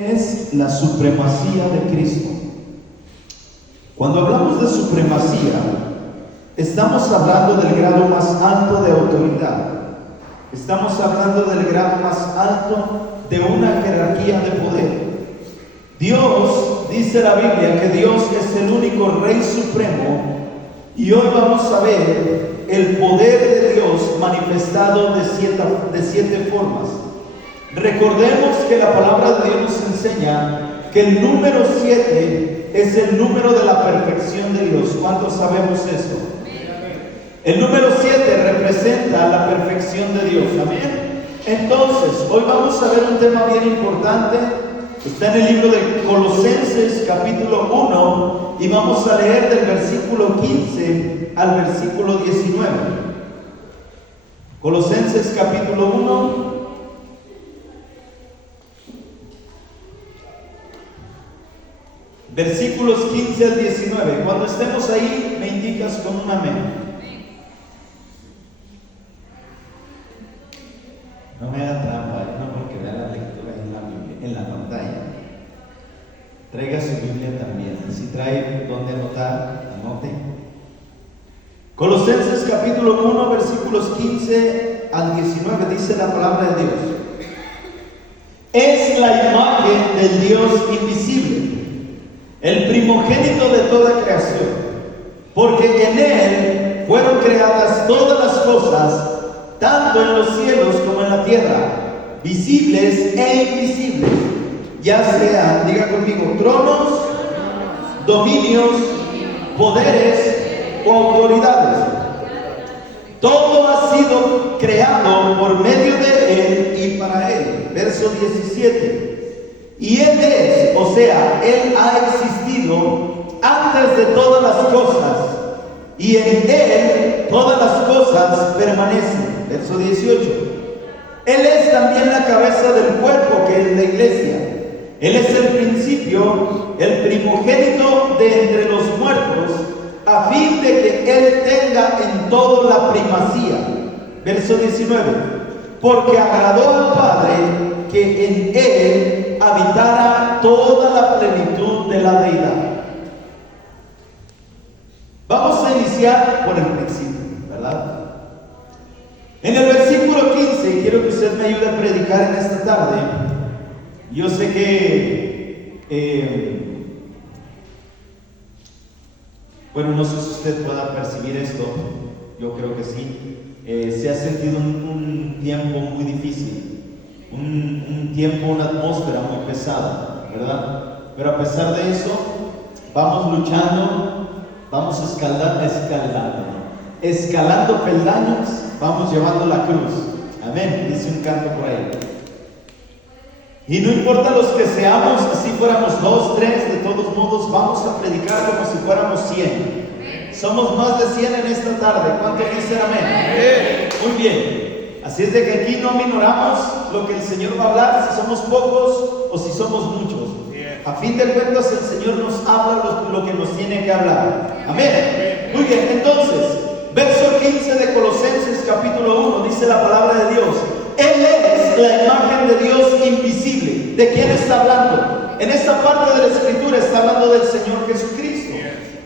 Es la supremacía de Cristo. Cuando hablamos de supremacía, estamos hablando del grado más alto de autoridad. Estamos hablando del grado más alto de una jerarquía de poder. Dios, dice la Biblia, que Dios es el único Rey Supremo, y hoy vamos a ver el poder de Dios manifestado de siete formas. Recordemos que la palabra de Dios nos enseña que el número 7 es el número de la perfección de Dios. ¿Cuántos sabemos eso? El número 7 representa la perfección de Dios. Amén. Entonces, hoy vamos a ver un tema bien importante. Está en el libro de Colosenses capítulo 1 y vamos a leer del versículo 15 al versículo 19. Colosenses capítulo 1. Versículos 15 al 19. Cuando estemos ahí, me indicas con un amén. No me haga trampa, no, porque vea la lectura en la pantalla. Traiga su Biblia también. Si trae donde anotar, anote. Colosenses capítulo 1, versículos 15 al 19, dice la palabra de Dios. Es la imagen del Dios invisible, el primogénito de toda creación, porque en Él fueron creadas todas las cosas, tanto en los cielos como en la tierra, visibles e invisibles, ya sean, diga conmigo, tronos, dominios, poderes o autoridades. Todo ha sido creado por medio de Él y para Él. Verso 17. Y Él es, o sea, Él ha existido antes de todas las cosas, y en Él todas las cosas permanecen. Verso 18. Él es también la cabeza del cuerpo, que es la iglesia. Él es el principio, el primogénito de entre los muertos, a fin de que Él tenga en todo la primacía. Verso 19. Porque agradó al Padre que en Él habitara toda la plenitud de la deidad. Vamos a iniciar por el principio, ¿verdad? En el versículo 15, quiero que usted me ayude a predicar en esta tarde. Yo sé que, bueno, no sé si usted pueda percibir esto, yo creo que sí. Se ha sentido un tiempo muy difícil, un tiempo, una atmósfera muy pesada, ¿verdad? Pero a pesar de eso, vamos luchando, vamos escalando peldaños, vamos llevando la cruz. Amén, dice un canto por ahí. Y no importa los que seamos, si fuéramos 2, 3, de todos modos vamos a predicar como si fuéramos 100. Somos más de 100 en esta tarde. ¿Cuántos dicen amén? Muy bien. Así es de que aquí no minoramos lo que el Señor va a hablar, si somos pocos o si somos muchos. A fin de cuentas, el Señor nos habla lo que nos tiene que hablar. Amén. Muy bien, entonces, verso 15 de Colosenses capítulo 1, dice la palabra de Dios. Él es la imagen de Dios invisible. ¿De quién está hablando? En esta parte de la Escritura está hablando del Señor Jesucristo.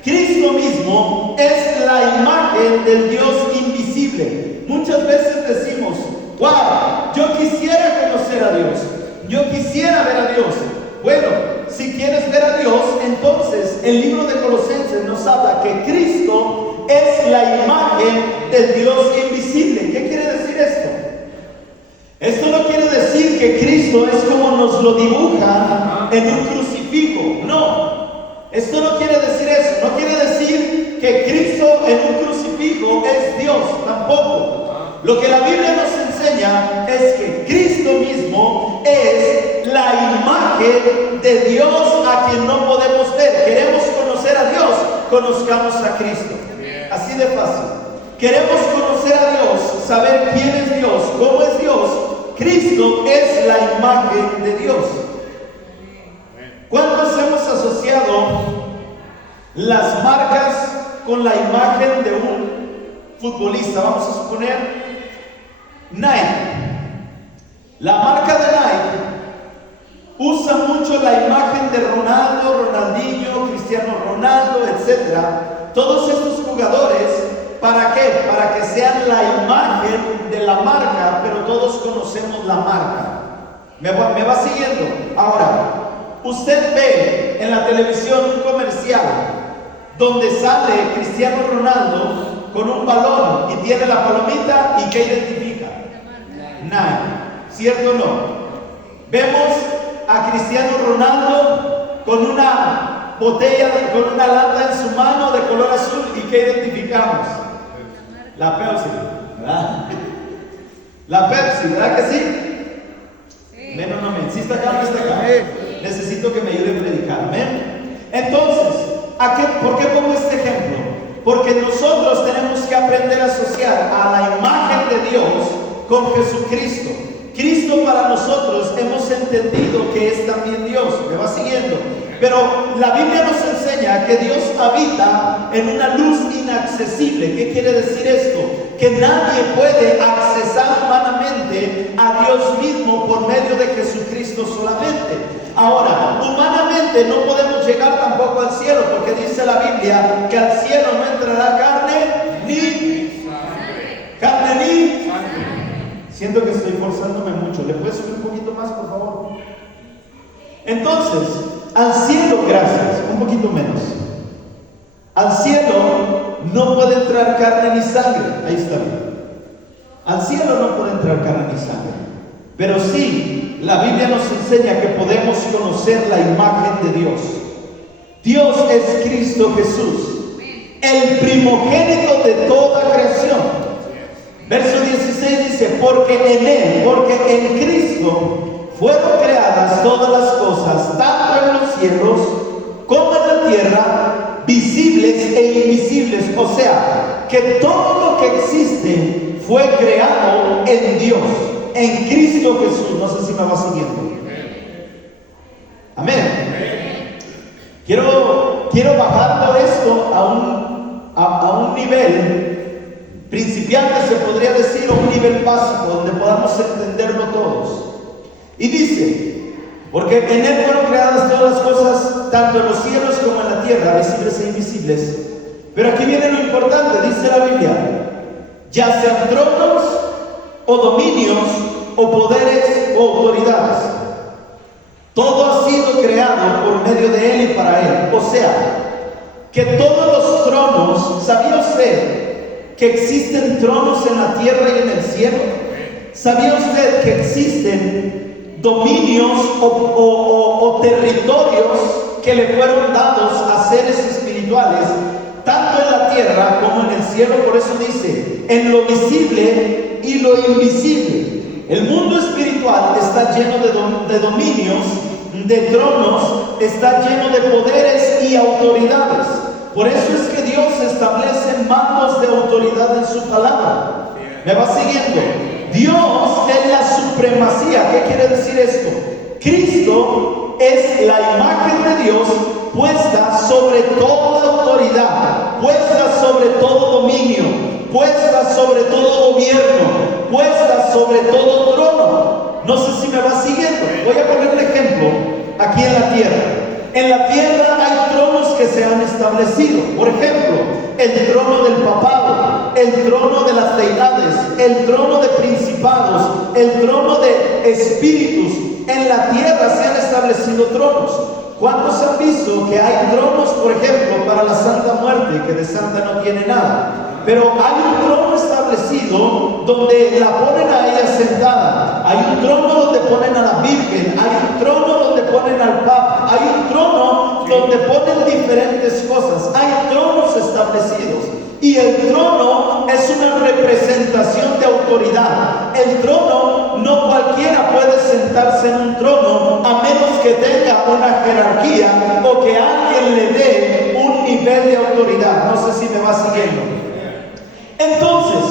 Cristo mismo es la imagen del Dios invisible. Muchas veces decimos, wow, yo quisiera conocer a Dios, yo quisiera ver a Dios. Bueno, si quieres ver a Dios, entonces el libro de Colosenses nos habla que Cristo es la imagen del Dios invisible. ¿Qué quiere decir esto? Esto no quiere decir que Cristo es como nos lo dibuja en un crucifijo. No. Esto no quiere decir eso. No quiere decir que Cristo en un crucifijo es Dios. Tampoco. Lo que la Biblia nos enseña es que Cristo mismo es la imagen de Dios a quien no podemos ver. Queremos conocer a Dios, conozcamos a Cristo. Así de fácil. Queremos conocer a Dios, saber quién es Dios, cómo es Dios. Cristo es la imagen de Dios. ¿Cuántos hemos asociado las marcas con la imagen de un futbolista? Vamos a suponer Nike. La marca de Nike usa mucho la imagen de Ronaldo, Ronaldinho, Cristiano Ronaldo, etc. Todos estos jugadores, ¿para qué? Para que sean la imagen de la marca, pero todos conocemos la marca. ¿Me va siguiendo? Ahora, usted ve en la televisión un comercial donde sale Cristiano Ronaldo con un balón y tiene la palomita, ¿y qué identifica? Nike. ¿Cierto o no? Vemos a Cristiano Ronaldo con una botella, con una lata en su mano de color azul, ¿y qué identificamos? La Pepsi, ¿verdad? La Pepsi, ¿verdad que sí? Menos no, ¿sí está acá o no está acá? Necesito que me ayude a predicar, ¿amén? Entonces, ¿por qué pongo este ejemplo? Porque nosotros tenemos que aprender a asociar a la imagen de Dios con Jesucristo. Cristo para nosotros hemos entendido que es también Dios. ¿Me va siguiendo? Pero la Biblia nos enseña que Dios habita en una luz inaccesible. ¿Qué quiere decir esto? Que nadie puede accesar humanamente a Dios mismo por medio de Jesucristo solamente. Ahora, humanamente no podemos llegar tampoco al cielo, porque dice la Biblia que al cielo no entrará carne ni sangre. Siento que estoy forzándome mucho. ¿Le puedes subir un poquito más, por favor? Entonces, al cielo, gracias, un poquito menos. Al cielo no puede entrar carne ni sangre. Ahí está bien. Al cielo no puede entrar carne ni sangre. Pero sí, la Biblia nos enseña que podemos conocer la imagen de Dios. Dios es Cristo Jesús, el primogénito de toda creación. Verso 16 dice, porque en Cristo fueron creadas todas las cosas, tanto en los cielos como en la tierra, visibles e invisibles. O sea, que todo lo que existe fue creado en Dios, en Cristo Jesús. No sé si me va siguiendo. Amén. Quiero bajar todo esto a un nivel principiante, se podría decir, o un nivel básico donde podamos entenderlo todos. Y dice, porque en Él fueron creadas todas las cosas, tanto en los cielos como en la tierra, visibles e invisibles. Pero aquí viene lo importante, dice la Biblia, ya sean tronos o dominios o poderes o autoridades, todo ha sido creado por medio de Él y para Él. O sea, que todos los tronos, ¿sabía usted que existen tronos en la tierra y en el cielo? ¿Sabía usted que existen dominios o territorios que le fueron dados a seres espirituales, tanto en la tierra como en el cielo? Por eso dice, en lo visible y lo invisible. El mundo espiritual está lleno de dominios, de tronos, está lleno de poderes y autoridades. Por eso es que Dios establece mandos de autoridad en su palabra. ¿Me va siguiendo? Dios es la supremacía. ¿Qué quiere decir esto? Cristo es la imagen de Dios puesta sobre toda autoridad, puesta sobre todo dominio, puesta sobre todo gobierno, puesta sobre todo trono. No sé si me va siguiendo. Voy a poner un ejemplo aquí en la tierra. En la tierra hay tronos que se han establecido. Por ejemplo, el trono del papado, el trono de las deidades, el trono de principados, el trono de espíritus. En la tierra se han establecido tronos. ¿Cuántos han visto que hay tronos, por ejemplo, para la Santa Muerte, que de santa no tiene nada? Pero hay un trono establecido donde la ponen a ella sentada. Hay un trono donde ponen a la Virgen. Hay un trono donde ponen al Papa. Hay un trono donde ponen diferentes cosas. Hay tronos establecidos. Y el trono es una representación de autoridad. El trono, no cualquiera puede sentarse en un trono a menos que tenga una jerarquía o que alguien le dé un nivel de autoridad. No sé si me va siguiendo. Entonces,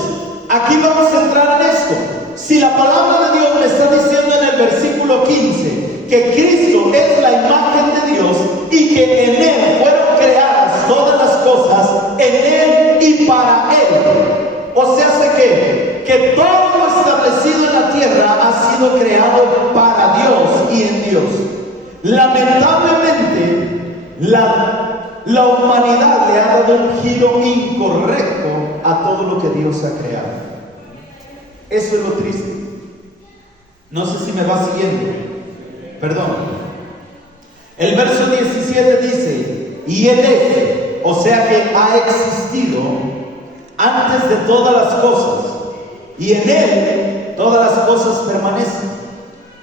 aquí vamos a entrar en esto. Si la palabra de Dios me está diciendo en el versículo 15 que Cristo es la imagen de Dios y que en Él fueron creadas todas las cosas, en Él y para Él, o sea, que todo lo establecido en la tierra ha sido creado para Dios y en Dios. lamentablemente la humanidad le ha dado un giro incorrecto a todo lo que Dios ha creado. Eso es lo triste. No sé si me va siguiendo. Perdón. El verso 17 dice: y Él es, o sea que ha existido antes de todas las cosas, y en Él todas las cosas permanecen.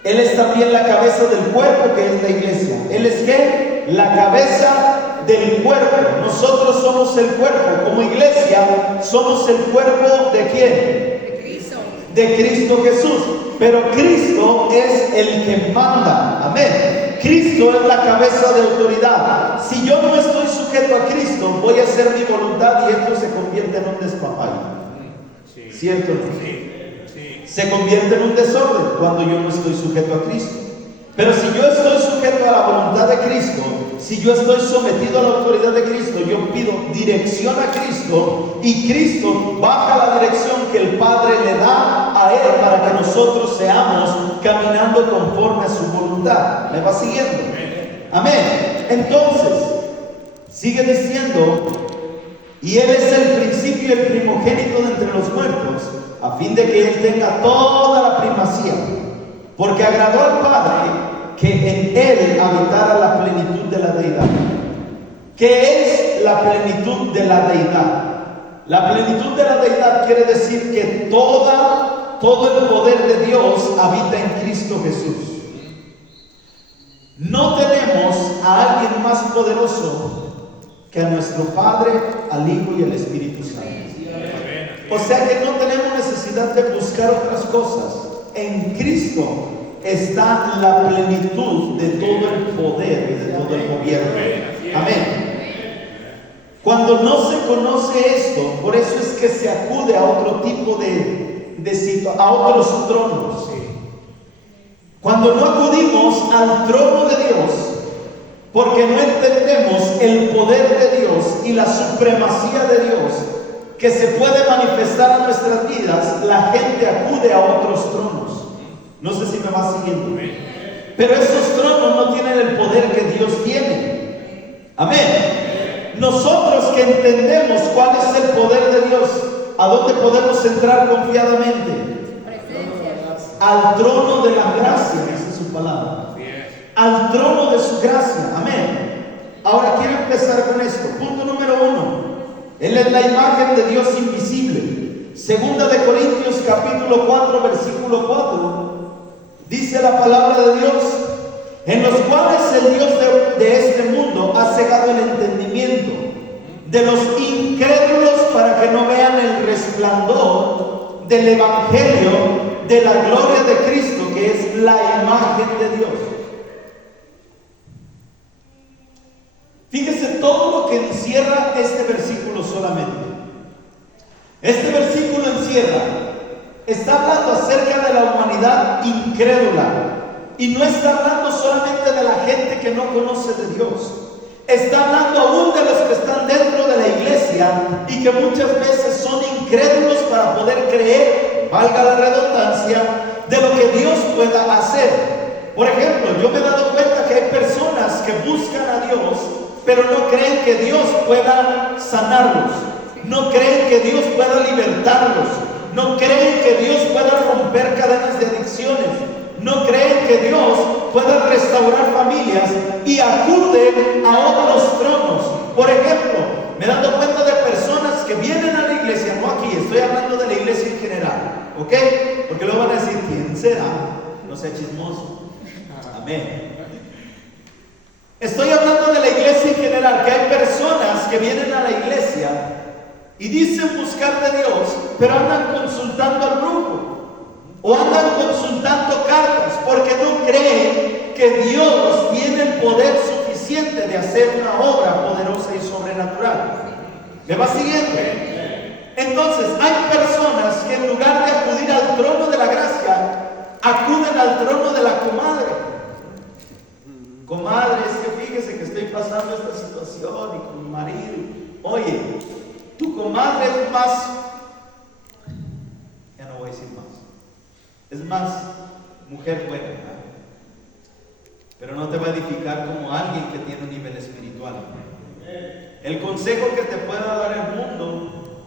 Él es también la cabeza del cuerpo, que es la iglesia. Él es ¿qué? La cabeza del cuerpo. Nosotros somos el cuerpo. Como iglesia somos el cuerpo ¿de quién? De Cristo. De Cristo Jesús. Pero Cristo es el que manda. Amén. Cristo es la cabeza de autoridad. Si yo no estoy sujeto a Cristo, voy a hacer mi voluntad y esto se convierte en un despapalle. Sí. ¿Cierto? Sí. Se convierte en un desorden cuando yo no estoy sujeto a Cristo. Pero si yo estoy sujeto a la voluntad de Cristo, si yo estoy sometido a la autoridad de Cristo, yo pido dirección a Cristo y Cristo baja la dirección que el Padre le da a Él para que nosotros seamos caminando conforme a su voluntad. ¿Me va siguiendo? Amén. Entonces, sigue diciendo: y Él es el principio y el primogénito de entre los muertos, a fin de que Él tenga toda la primacía, porque agradó al Padre que en Él habitara la plenitud de la deidad. ¿Qué es la plenitud de la deidad? La plenitud de la deidad quiere decir que todo el poder de Dios habita en Cristo Jesús. No tenemos a alguien más poderoso que a nuestro Padre, al Hijo y al Espíritu Santo. O sea que no tenemos necesidad de buscar otras cosas. En Cristo está la plenitud de todo el poder y de todo el gobierno. Amén. Cuando no se conoce esto, por eso es que se acude a otro tipo a otros tronos. Cuando no acudimos al trono de Dios, porque no entendemos el poder de Dios y la supremacía de Dios que se puede manifestar en nuestras vidas, la gente acude a otros tronos. No sé si me va siguiendo. Pero esos tronos no tienen el poder que Dios tiene. Amén. Nosotros que entendemos cuál es el poder de Dios, ¿a dónde podemos entrar confiadamente? Al trono de la gracia, dice su palabra. Al trono de su gracia. Amén. Ahora quiero empezar con esto. Punto número 1. Él es la imagen de Dios invisible. Segunda de Corintios capítulo 4 versículo 4 dice la palabra de Dios: en los cuales el Dios de este mundo ha cegado el entendimiento de los incrédulos para que no vean el resplandor del evangelio de la gloria de Cristo, que es la imagen de Dios. Fíjese todo lo que encierra este versículo solamente. Este versículo está hablando acerca de la humanidad incrédula, y no está hablando solamente de la gente que no conoce de Dios. Está hablando aún de los que están dentro de la iglesia y que muchas veces son incrédulos para poder creer, valga la redundancia, de lo que Dios pueda hacer. Por ejemplo, yo me he dado cuenta que hay personas que buscan a Dios, pero no creen que Dios pueda sanarlos, no creen que Dios pueda libertarlos, no creen que Dios pueda romper cadenas de adicciones, no creen que Dios pueda restaurar familias y acuden a otros tronos. Por ejemplo, me he dado cuenta de personas que vienen a la iglesia, no aquí, estoy hablando de la iglesia en general, ¿ok? Porque luego van a decir: ¿quién será? No sea chismoso. Amén. Estoy hablando de la iglesia en general, que hay personas que vienen a la iglesia y dicen buscar de Dios, pero andan consultando al brujo o andan consultando cartas porque no creen que Dios tiene el poder suficiente de hacer una obra poderosa y sobrenatural. ¿Me va siguiendo? Entonces hay personas que en lugar de acudir al trono de la gracia, acuden al trono de la comadre. Comadre, es que fíjese que estoy pasando esta situación y con mi marido. Oye, tu comadre es más, ya no voy a decir más, es más mujer buena, ¿verdad? pero no te va a edificar como alguien que tiene un nivel espiritual. El consejo que te pueda dar el mundo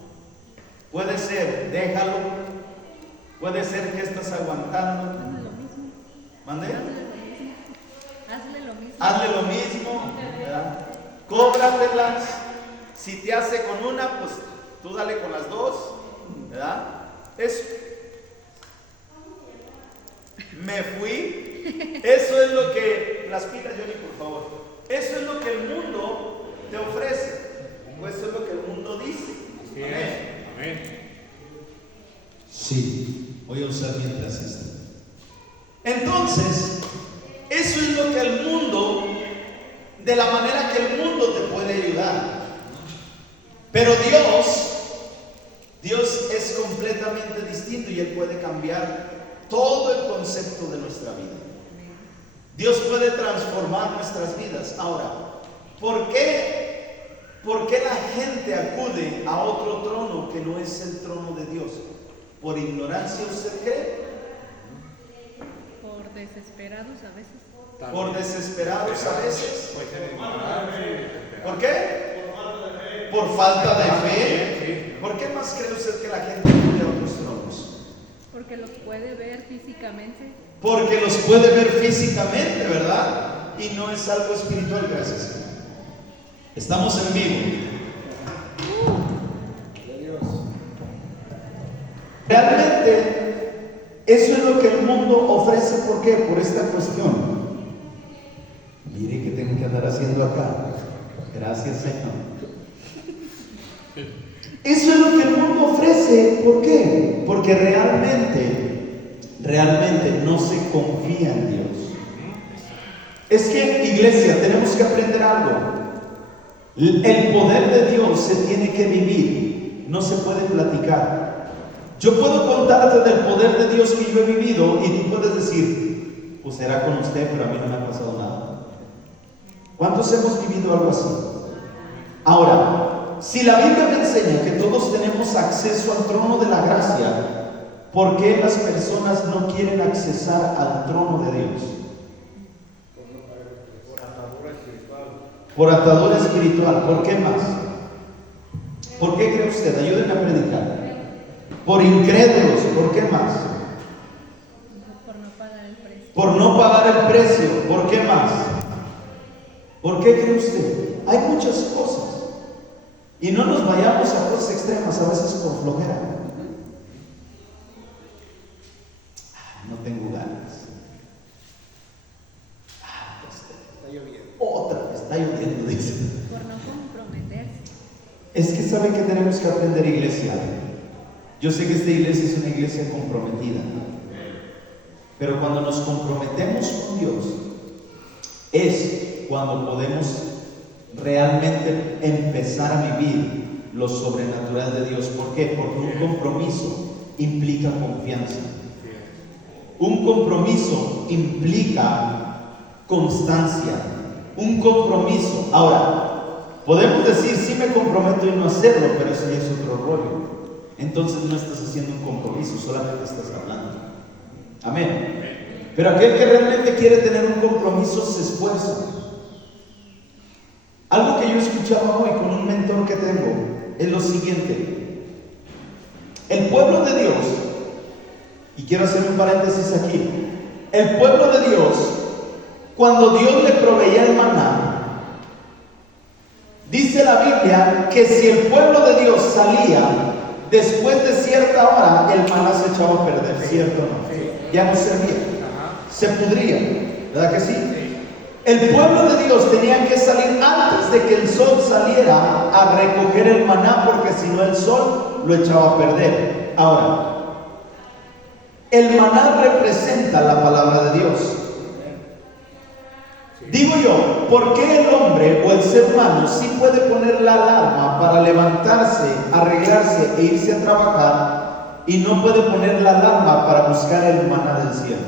puede ser, déjalo, puede ser que estás aguantando. Hazle lo mismo. ¿Mande? Hazle lo mismo. Hazle lo mismo, ¿verdad? Cóbratelas. Si te hace con una, pues tú dale con las dos, ¿verdad? Eso. Me fui. Eso es lo que, las pilas, Johnny, por favor. Eso es lo que el mundo te ofrece. O eso es lo que el mundo dice. Amén. Amén. Sí, voy a usar mientras esto. Entonces, eso es lo que el mundo, de la manera que el mundo te puede ayudar. Pero Dios es completamente distinto y Él puede cambiar todo el concepto de nuestra vida. Dios puede transformar nuestras vidas. Ahora, ¿por qué la gente acude a otro trono que no es el trono de Dios? ¿Por ignorancia usted cree? Por desesperados a veces. ¿Por desesperados a veces? Puede ser ignorancia. ¿Por qué? Por falta de fe. ¿Por qué más cree usted que la gente acude a otros tronos? Porque los puede ver físicamente. Porque los puede ver físicamente, ¿verdad? Y no es algo espiritual, gracias. Estamos en vivo. Realmente, eso es lo que el mundo ofrece. ¿Por qué? Por esta cuestión. Mire que tengo que andar haciendo acá. Gracias, Señor. Eso es lo que el mundo ofrece. ¿Por qué? Porque realmente no se confía en Dios. Es que, iglesia, tenemos que aprender algo. El poder de Dios se tiene que vivir, no se puede platicar. Yo puedo contarte del poder de Dios que yo he vivido y tú puedes decir, pues será con usted, pero a mí no me ha pasado nada. ¿Cuántos hemos vivido algo así? Ahora, si la Biblia me enseña que todos tenemos acceso al trono de la gracia, ¿por qué las personas no quieren accesar al trono de Dios? Por atadura espiritual. ¿Por qué más? ¿Por qué cree usted? Ayúdenme a predicar. Por incrédulos. ¿Por qué más? Por no pagar el precio. Por no pagar el precio. ¿Por qué más? ¿Por qué cree usted? Hay muchas cosas. Y no nos vayamos a cosas extremas, a veces por flojera. No tengo ganas. Está lloviendo. Otra vez está lloviendo, dice. Por no comprometerse. Es que saben que tenemos que aprender, iglesia. Yo sé que esta iglesia es una iglesia comprometida. Pero cuando nos comprometemos con Dios, es cuando podemos realmente empezar a vivir lo sobrenatural de Dios. ¿Por qué? Porque un compromiso implica confianza. Un compromiso implica constancia. Un compromiso. Ahora, podemos decir, sí me comprometo y no hacerlo, pero eso ya es otro rollo. Entonces no estás haciendo un compromiso, solamente estás hablando. Amén. Pero aquel que realmente quiere tener un compromiso se esfuerza. Algo que yo escuchaba hoy con un mentor que tengo es lo siguiente. El pueblo de Dios, y quiero hacer un paréntesis aquí, el pueblo de Dios, cuando Dios le proveía el maná, dice la Biblia que si el pueblo de Dios salía después de cierta hora, el maná se echaba a perder, ¿cierto o no? Ya no servía, se pudría, ¿verdad que sí? El pueblo de Dios tenía que salir antes de que el sol saliera a recoger el maná, porque si no el sol lo echaba a perder. Ahora, el maná representa la palabra de Dios. Digo yo, ¿por qué el hombre o el ser humano sí puede poner la alarma para levantarse, arreglarse e irse a trabajar y no puede poner la alarma para buscar el maná del cielo?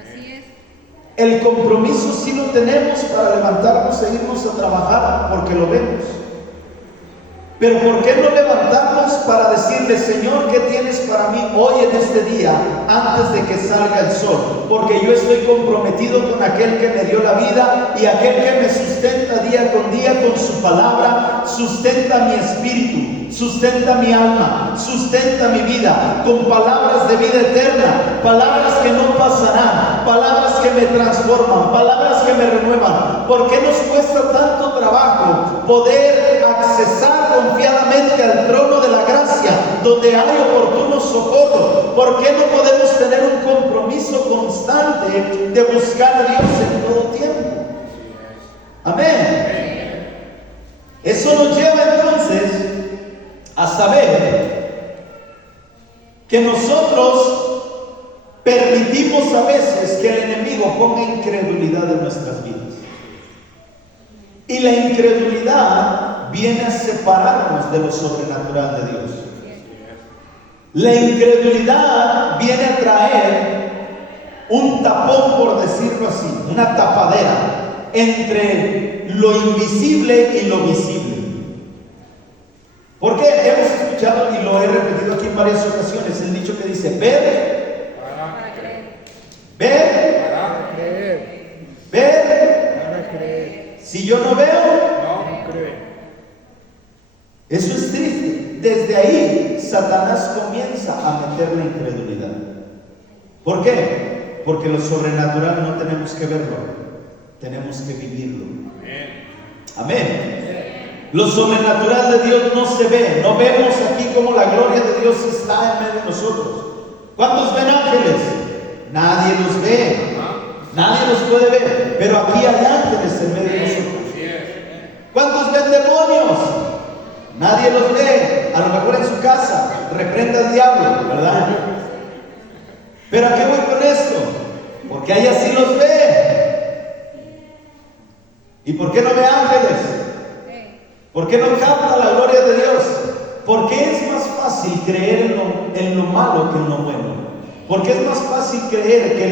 Así es. El compromiso sí lo tenemos para levantarnos e irnos a trabajar porque lo vemos. Pero ¿por qué no levantarnos para decirle, Señor, ¿qué tienes para mí hoy en este día antes de que salga el sol? Porque yo estoy comprometido con aquel que me dio la vida y aquel que me sustenta día con día con su palabra, sustenta mi espíritu, sustenta mi alma, sustenta mi vida con palabras de vida eterna, palabras que no pasarán, palabras que me transforman, palabras que me renuevan. ¿Por qué nos cuesta tanto trabajo poder accesar confiadamente al trono de la gracia donde hay oportuno socorro? ¿Por qué no podemos tener un compromiso constante de buscar a Dios en todo tiempo? Amén. Eso nos lleva entonces a saber que nosotros permitimos a veces que el enemigo ponga incredulidad en nuestras vidas. Y la incredulidad viene a separarnos de lo sobrenatural de Dios. La incredulidad viene a traer un tapón, por decirlo así, una tapadera entre lo invisible y lo visible. Porque hemos escuchado, y lo he repetido aquí en varias ocasiones, el dicho que dice: ver Para creer. ver Para creer. ver. Para creer. Si yo no veo, No creo. eso es triste. Desde ahí Satanás comienza a meter la incredulidad. ¿Por qué? Porque lo sobrenatural no tenemos que verlo, tenemos que vivirlo. Amén. Lo sobrenatural de Dios no se ve. No vemos aquí como la gloria de Dios está en medio de nosotros. ¿Cuántos ven ángeles? Nadie los ve, nadie los puede ver, pero aquí hay ángeles en medio de nosotros. ¿Cuántos ven demonios? Nadie los ve. A lo mejor en su casa reprenda al diablo, ¿verdad? Pero ¿a qué voy con esto? Porque ella sí los ve. ¿Y por qué no ve ángeles? ¿Por qué no capta la gloria de Dios? Porque es más fácil creer en lo malo que en lo bueno. Porque es más fácil creer que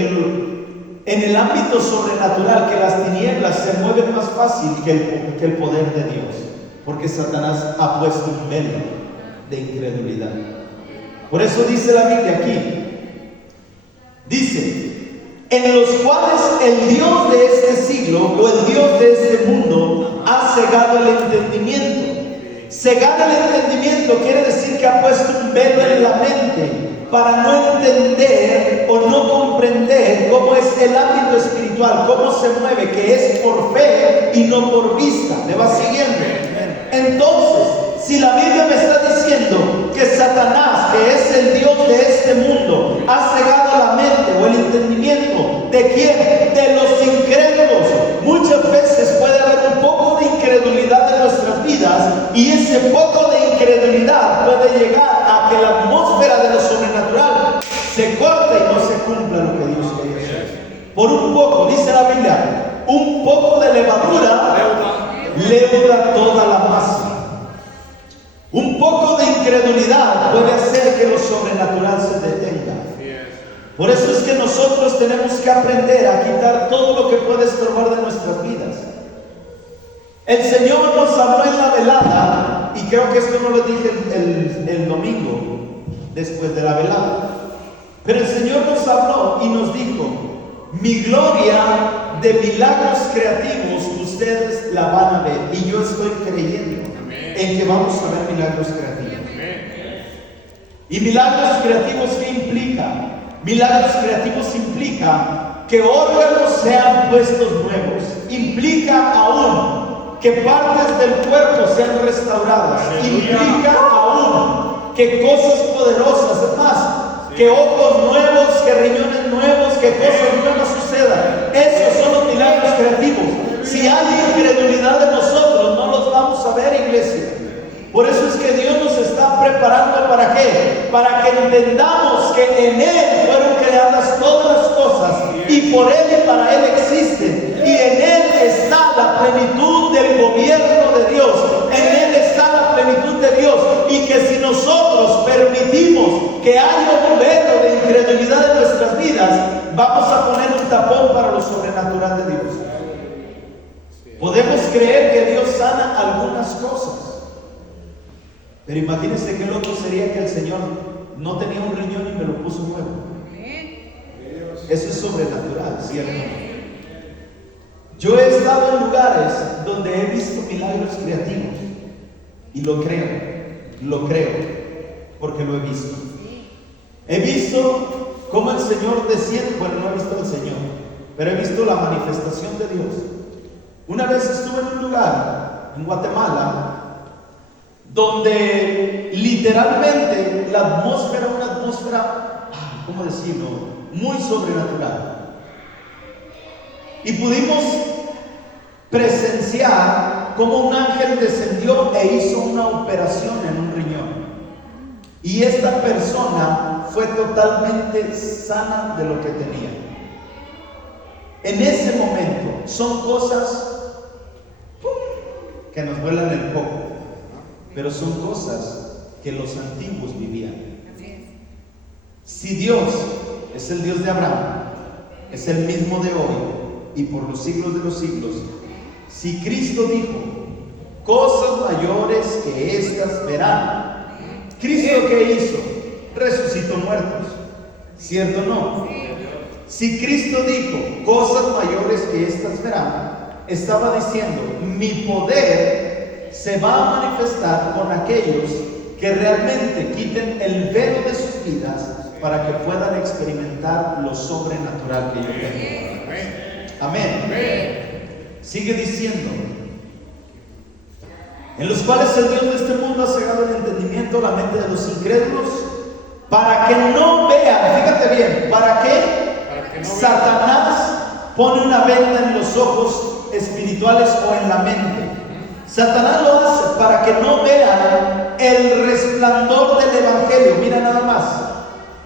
en el ámbito sobrenatural, que las tinieblas se mueven más fácil que el poder de Dios. Porque Satanás ha puesto un velo de incredulidad. Por eso dice la Biblia aquí, dice: en los cuales el Dios de este siglo o el Dios de este mundo ha cegado el entendimiento. Cegar el entendimiento quiere decir que ha puesto un velo en la mente para no entender o no comprender cómo es el ámbito espiritual, cómo se mueve, que es por fe y no por vista. ¿Me va siguiendo? Entonces, si la Biblia me está diciendo que Satanás, que es el Dios de este mundo, ha cegado la mente o el entendimiento, ¿de quién? De los incrédulos. Muchas veces puede haber un poco de incredulidad en nuestras vidas, y ese poco de incredulidad puede llegar a que la atmósfera de lo sobrenatural se corte y no se cumpla lo que Dios quiere hacer. Por un poco, dice la Biblia, un poco de levadura leuda toda la masa. Un poco de incredulidad puede hacer que lo sobrenatural se detenga. Por eso es que nosotros tenemos que aprender a quitar todo lo que puede estorbar de nuestras vidas. El Señor nos habló en la velada, y creo que esto no lo dije el domingo después de la velada, pero el Señor nos habló y nos dijo: mi gloria de milagros creativos ustedes la van a ver, y yo estoy creyendo en que vamos a ver milagros creativos. ¿Y milagros creativos qué implica? Milagros creativos implica que órganos sean puestos nuevos, implica aún que partes del cuerpo sean restauradas, implica aún que cosas poderosas, es más, que ojos nuevos, que riñones nuevos, que cosas nuevas sucedan. Esos son los milagros creativos. Si hay incredulidad en nosotros, no los vamos a ver, iglesia. Por eso es que Dios nos está preparando, ¿para qué? Para que entendamos que en Él fueron creadas todas las cosas, y por Él y para Él existen, y en Él está la plenitud del gobierno de Dios, en Él está la plenitud de Dios, y que si nosotros permitimos que haya un velo de incredulidad en nuestras vidas, vamos a poner un tapón para lo sobrenatural de Dios. Podemos creer que Dios sana algunas cosas, Pero imagínense qué loco sería que el Señor no tenía un riñón y me lo puso nuevo. Eso es sobrenatural, ¿cierto? Yo he estado en lugares donde he visto milagros creativos y lo creo, porque lo he visto. He visto cómo el Señor desciende, bueno, no he visto al Señor, pero he visto la manifestación de Dios. Una vez estuve en un lugar, en Guatemala, donde literalmente la atmósfera, una atmósfera, ¿cómo decirlo?, muy sobrenatural. Y pudimos presenciar cómo un ángel descendió e hizo una operación en un riñón. Y esta persona fue totalmente sana de lo que tenía. En ese momento son cosas que nos vuelan el coco, pero son cosas que los antiguos vivían. Si Dios es el Dios de Abraham, es el mismo de hoy y por los siglos de los siglos, si Cristo dijo, cosas mayores que estas verán. ¿Cristo qué hizo? Resucitó muertos, ¿cierto o no? Si Cristo dijo, cosas mayores que estas verán, estaba diciendo, mi poder se va a manifestar con aquellos que realmente quiten el velo de sus vidas para que puedan experimentar lo sobrenatural que yo tengo. Amén. Sigue diciendo, en los cuales el Dios de este mundo ha cegado el entendimiento, la mente de los incrédulos, para que no vean, fíjate bien, ¿para qué? Satanás pone una venda en los ojos espirituales o en la mente. Satanás lo hace para que no vean el resplandor del Evangelio. Mira nada más,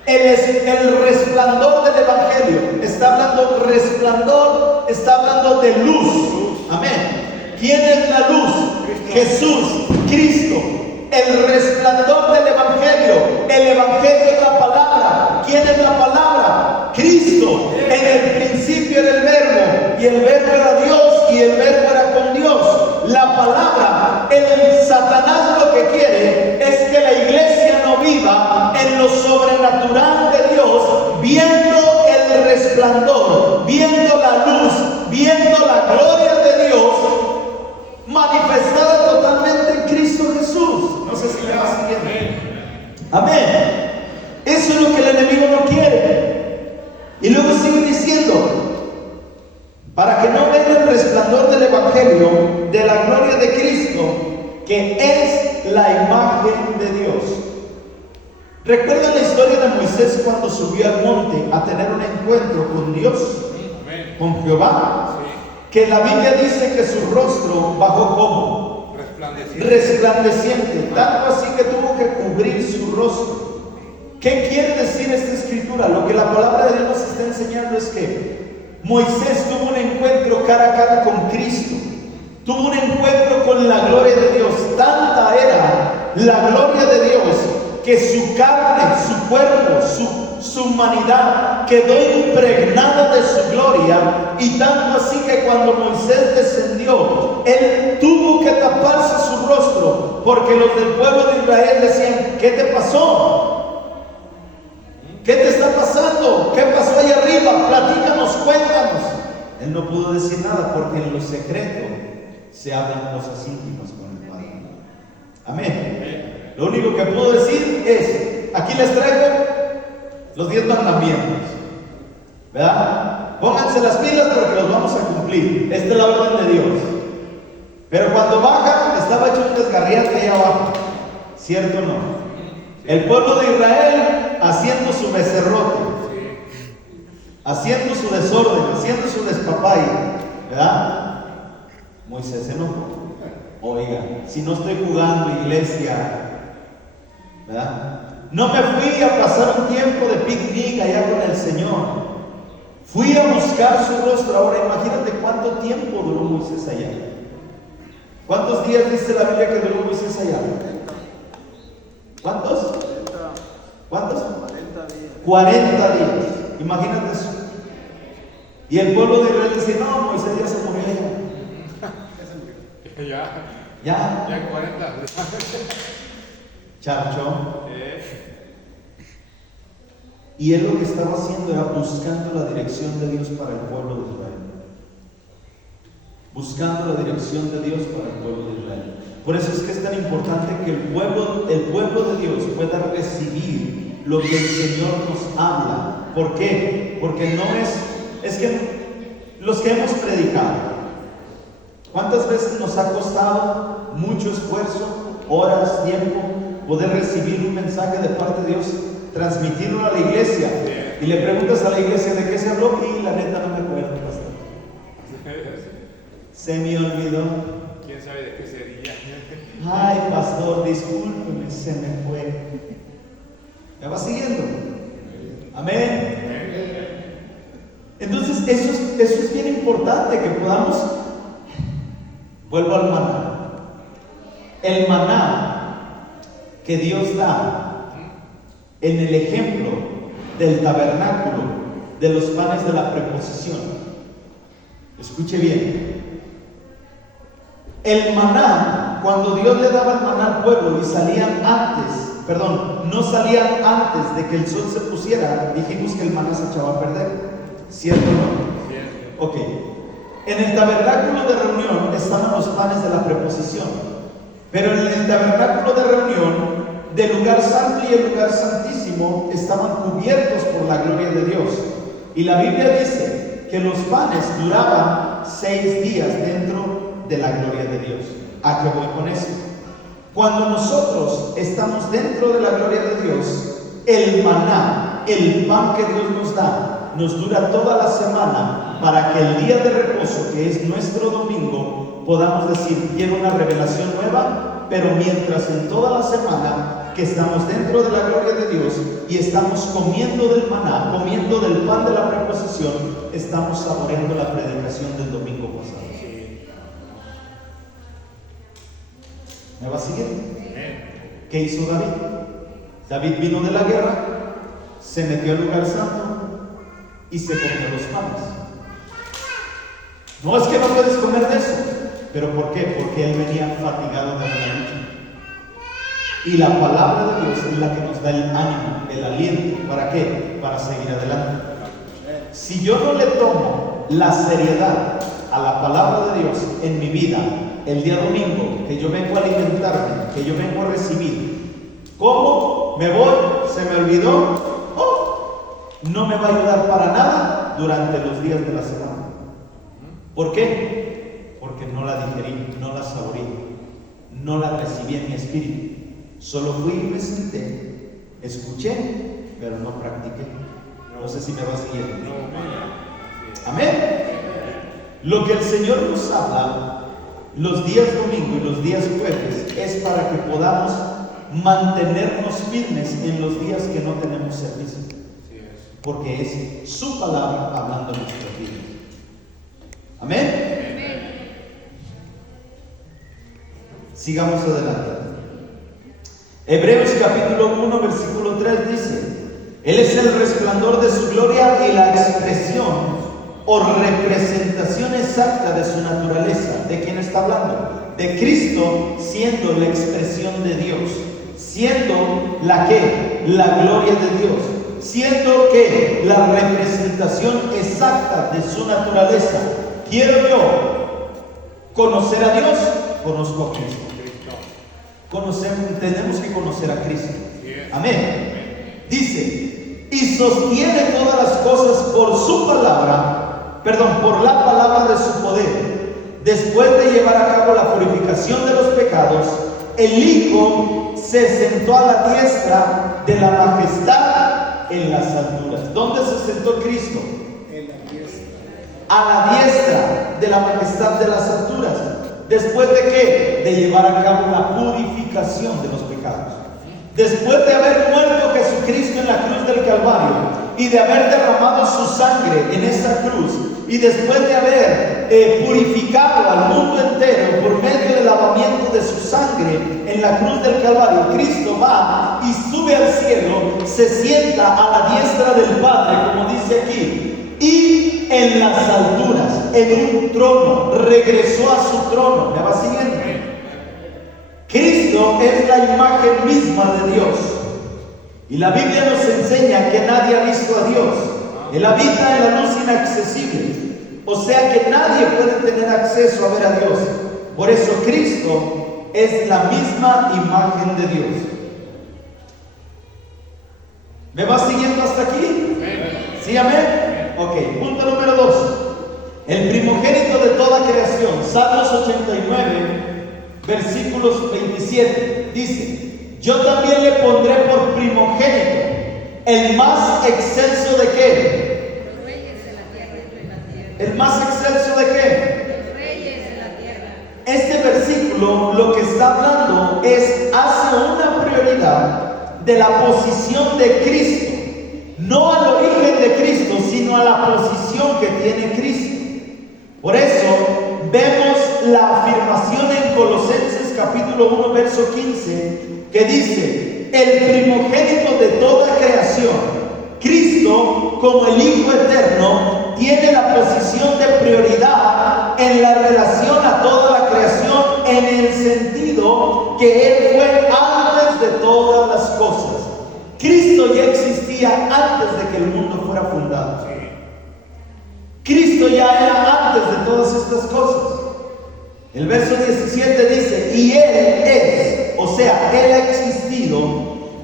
el resplandor del Evangelio. Está hablando resplandor, está hablando de luz. Amén. ¿Quién es la luz? Jesús, Cristo, el resplandor del Evangelio. El Evangelio es la palabra. ¿Quién es la palabra? Cristo. En el principio era el verbo, y el verbo era Dios, y el verbo era con Dios. La palabra, el Satanás lo que quiere es que la iglesia no viva en lo sobrenatural de Dios, viendo el resplandor, viendo la luz, viendo la gloria de Dios manifestada totalmente en Cristo Jesús. No sé si me vas siguiendo. Amén. Eso es lo que el enemigo no quiere. Y luego sigue diciendo, para que no vean el resplandor del Evangelio, de la gloria de Cristo, que es la imagen de Dios. ¿Recuerdan la historia de Moisés cuando subió al monte a tener un encuentro con Dios? Con Jehová. Que la Biblia dice que su rostro bajó como resplandeciente, tanto así que tuvo que cubrir su rostro. ¿Qué quiere decir esta escritura? Lo que la palabra de Dios nos está enseñando es que Moisés tuvo un encuentro cara a cara con Cristo, tuvo un encuentro con la gloria de Dios. Tanta era la gloria de Dios que su carne, su cuerpo, su humanidad quedó impregnada de su gloria, y tanto así que cuando Moisés descendió, él tuvo que taparse su rostro, porque los del pueblo de Israel decían, ¿qué te pasó? ¿Qué te está pasando? ¿Qué pasó allá arriba? Platícanos, cuéntanos. Él no pudo decir nada, porque en lo secreto se hablan cosas íntimas con el Padre. Amén. Lo único que puedo decir es, aquí les traigo los 10 mandamientos, ¿verdad? Pónganse las pilas porque los vamos a cumplir. Esta es la orden de Dios. Pero cuando bajan, estaba hecho un desgarriate ahí abajo, ¿cierto o no? El pueblo de Israel haciendo su becerrote, haciendo su desorden, haciendo su despapalle, ¿verdad? Moisés se enojó. Oiga, si no estoy jugando, iglesia, ¿verdad? No me fui a pasar un tiempo de picnic allá con el Señor. Fui a buscar su rostro. Ahora imagínate cuánto tiempo duró Moisés allá. ¿Cuántos días dice la Biblia que duró Moisés allá? ¿Cuántos? 40 días. Imagínate eso. Y el pueblo de Israel dice, no, Moisés ya se murió allá. Ya 40. Charcho. Y él lo que estaba haciendo era buscando la dirección de Dios para el pueblo de Israel. Buscando la dirección de Dios para el pueblo de Israel. Por eso es que es tan importante que el pueblo de Dios pueda recibir lo que el Señor nos habla. ¿Por qué? Porque no es que los que hemos predicado, ¿cuántas veces nos ha costado mucho esfuerzo, horas, tiempo, poder recibir un mensaje de parte de Dios, transmitirlo a la iglesia? Y le preguntas a la iglesia de qué se habló y la neta no me acuerdo, pastor. Se me olvidó. ¿Quién sabe de qué sería? Ay, pastor, discúlpeme, se me fue. ¿Me va siguiendo? Amén. Entonces, eso es bien importante que podamos. Vuelvo al maná. El maná que Dios da en el ejemplo del tabernáculo de los panes de la preposición. Escuche bien. El maná, cuando Dios le daba el maná al pueblo y no salían antes de que el sol se pusiera, dijimos que el maná se echaba a perder. ¿Cierto o no? Cierto. Ok. En el tabernáculo de reunión estaban los panes de la preposición. Pero en el tabernáculo de reunión, del lugar santo y el lugar santísimo estaban cubiertos por la gloria de Dios. Y la Biblia dice que los panes duraban 6 días dentro de la gloria de Dios. ¿A qué voy con eso? Cuando nosotros estamos dentro de la gloria de Dios, el maná, el pan que Dios nos da, nos dura toda la semana para que el día de reposo, que es nuestro domingo, podamos decir, quiero una revelación nueva, pero mientras en toda la semana que estamos dentro de la gloria de Dios y estamos comiendo del maná, comiendo del pan de la preposición, estamos saboreando la predicación del domingo pasado. ¿Me va a seguir? ¿Qué hizo David? David vino de la guerra, se metió al lugar santo y se comió los panes. No es que no puedes comer de eso, pero ¿por qué? Porque él venía fatigado de la lucha. Y la palabra de Dios es la que nos da el ánimo, el aliento. ¿Para qué? Para seguir adelante. Si yo no le tomo la seriedad a la palabra de Dios en mi vida, el día domingo, que yo vengo a alimentarme, que yo vengo a recibir, ¿cómo? ¿Me voy? ¿Se me olvidó? ¡Oh! No me va a ayudar para nada durante los días de la semana. ¿Por qué? Porque no la digerí, no la saboreé, no la recibí en mi espíritu. Solo fui y me senté, escuché, pero no practiqué. No sé si me va siguiendo. Amén. Lo que el Señor nos habla los días domingo y los días jueves es para que podamos mantenernos firmes en los días que no tenemos servicio, porque es su palabra hablando en nuestras vidas. Amén. Sigamos adelante. Hebreos capítulo 1 versículo 3 dice: Él es el resplandor de su gloria y la expresión o representación exacta de su naturaleza. ¿De quién está hablando? De Cristo, siendo la expresión de Dios, siendo la gloria de Dios, siendo la representación exacta de su naturaleza. ¿Quiero yo conocer a Dios? Conozco a Cristo. Tenemos que conocer a Cristo. Amén. Dice: y sostiene todas las cosas por su palabra, por la palabra de su poder. Después de llevar a cabo la purificación de los pecados, el Hijo se sentó a la diestra de la majestad en las alturas. ¿Dónde se sentó Cristo? En la diestra. A la diestra de la majestad de las alturas. ¿Después de qué? De llevar a cabo la purificación de los pecados. Después de haber muerto Jesucristo en la cruz del Calvario y de haber derramado su sangre en esa cruz, y después de haber purificado al mundo entero por medio del lavamiento de su sangre en la cruz del Calvario, Cristo va y sube al cielo, se sienta a la diestra del Padre, como dice aquí, y en las alturas, en un trono, regresó a su trono. ¿Me va siguiendo? Cristo es la imagen misma de Dios. Y la Biblia nos enseña que nadie ha visto a Dios. Él habita en la luz inaccesible. O sea que nadie puede tener acceso a ver a Dios. Por eso Cristo es la misma imagen de Dios. ¿Me vas siguiendo hasta aquí? ¿Sí, amén? Ok, punto número 2. El primogénito de toda creación. Salmos 89, versículos 27. Dice: yo también le pondré por primogénito, el más excelso de qué. Los reyes de la tierra. ¿El más excelso de qué? Los reyes de la tierra. Este versículo lo que está hablando es, hace una prioridad de la posición de Cristo, no al origen de Cristo, sino a la posición que tiene Cristo. Por eso vemos la afirmación en Colosenses capítulo 1 verso 15 que dice: el primogénito de toda creación, Cristo como el Hijo eterno, tiene la posición de prioridad en la relación a toda la creación, en el sentido que Él fue antes de todas las cosas. Cristo ya existía antes de que el mundo fuera fundado. Cristo ya era antes de todas estas cosas. El verso 17 dice: y Él es, o sea, Él ha existido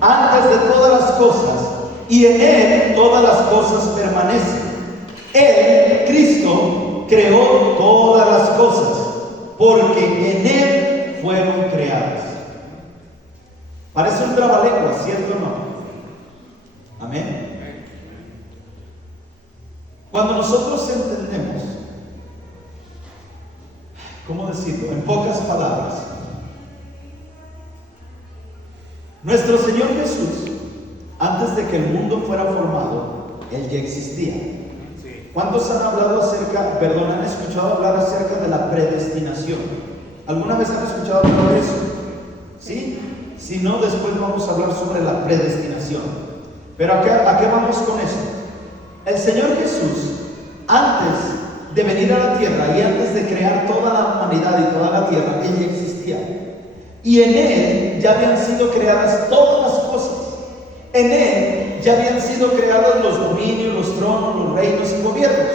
antes de todas las cosas, y en Él todas las cosas permanecen. Él, Cristo, creó todas las cosas, porque en Él fueron creadas. Parece un trabalenguas, ¿cierto o no? Amén. Cuando nosotros entendemos, ¿cómo decirlo? En pocas palabras, nuestro Señor Jesús, antes de que el mundo fuera formado, Él ya existía. ¿Cuántos han escuchado hablar acerca de la predestinación? ¿Alguna vez han escuchado hablar de eso? ¿Sí? Si no, después vamos a hablar sobre la predestinación. Pero ¿a qué vamos con eso? El Señor Jesús, antes de venir a la tierra y antes de crear toda la humanidad y toda la tierra, Él ya existía. Y en Él ya habían sido creadas todas las cosas. En Él ya habían sido creados los dominios, los tronos, los reinos y gobiernos.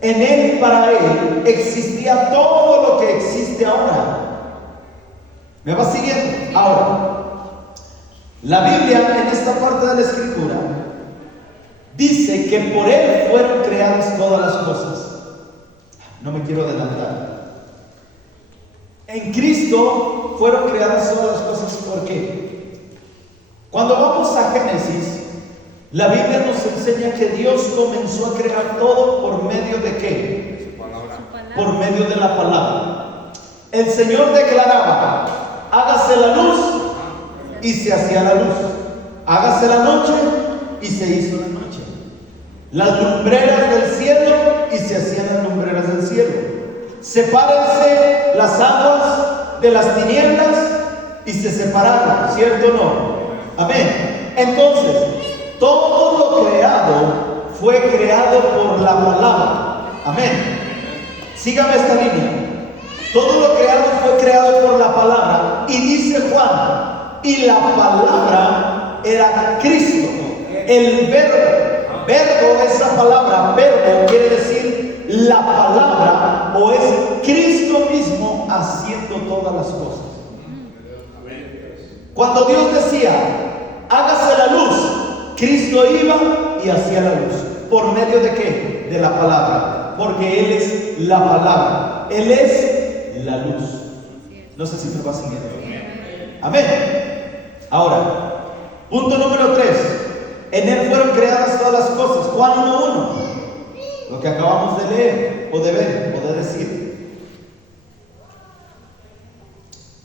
En Él, para Él, existía todo lo que existe ahora. ¿Me va siguiendo? Ahora, la Biblia en esta parte de la Escritura dice que por Él fueron creadas todas las cosas. No me quiero adelantar. En Cristo fueron creadas todas las cosas. ¿Por qué? Cuando vamos a Génesis, la Biblia nos enseña que Dios comenzó a crear todo por medio de ¿qué? Su palabra. Por medio de la palabra. El Señor declaraba: hágase la luz, y se hacía la luz. Hágase la noche, y se hizo la noche. Las lumbreras del cielo, y se hacían las lumbreras del cielo. Sepárense las aguas de las tinieblas, y se separaron, ¿cierto o no? Amén. Entonces, todo lo creado fue creado por la palabra. Amén. Sígame esta línea. Todo lo creado fue creado por la palabra. Y dice Juan: y la palabra era Cristo, el verbo. Verbo, esa palabra, verbo, quiere decir la palabra, o es Cristo mismo haciendo todas las cosas. Cuando Dios decía: hágase la luz, Cristo iba y hacía la luz. ¿Por medio de qué? De la palabra. Porque Él es la palabra. Él es la luz. No sé si me va siguiendo. Amén. Ahora, punto número 3. En Él fueron creadas todas las cosas. Juan 1:1. Lo que acabamos de leer, o de ver, o de decir.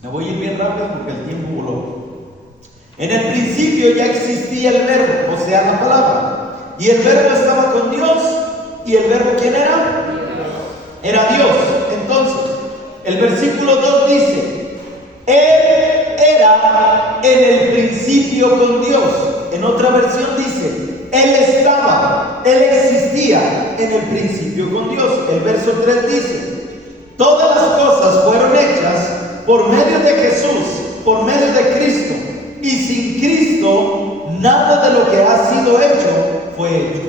Me voy a ir bien rápido porque el tiempo voló. En el principio ya existía el verbo, o sea, la palabra. Y el verbo estaba con Dios. ¿Y el verbo quién era? Era Dios. Entonces, el versículo 2 dice: Él era en el principio con Dios. En otra versión dice: Él estaba, Él existía en el principio con Dios. El verso 3 dice: todas las cosas fueron hechas por medio de Jesús, por medio de Cristo. Y sin Cristo, nada de lo que ha sido hecho fue hecho.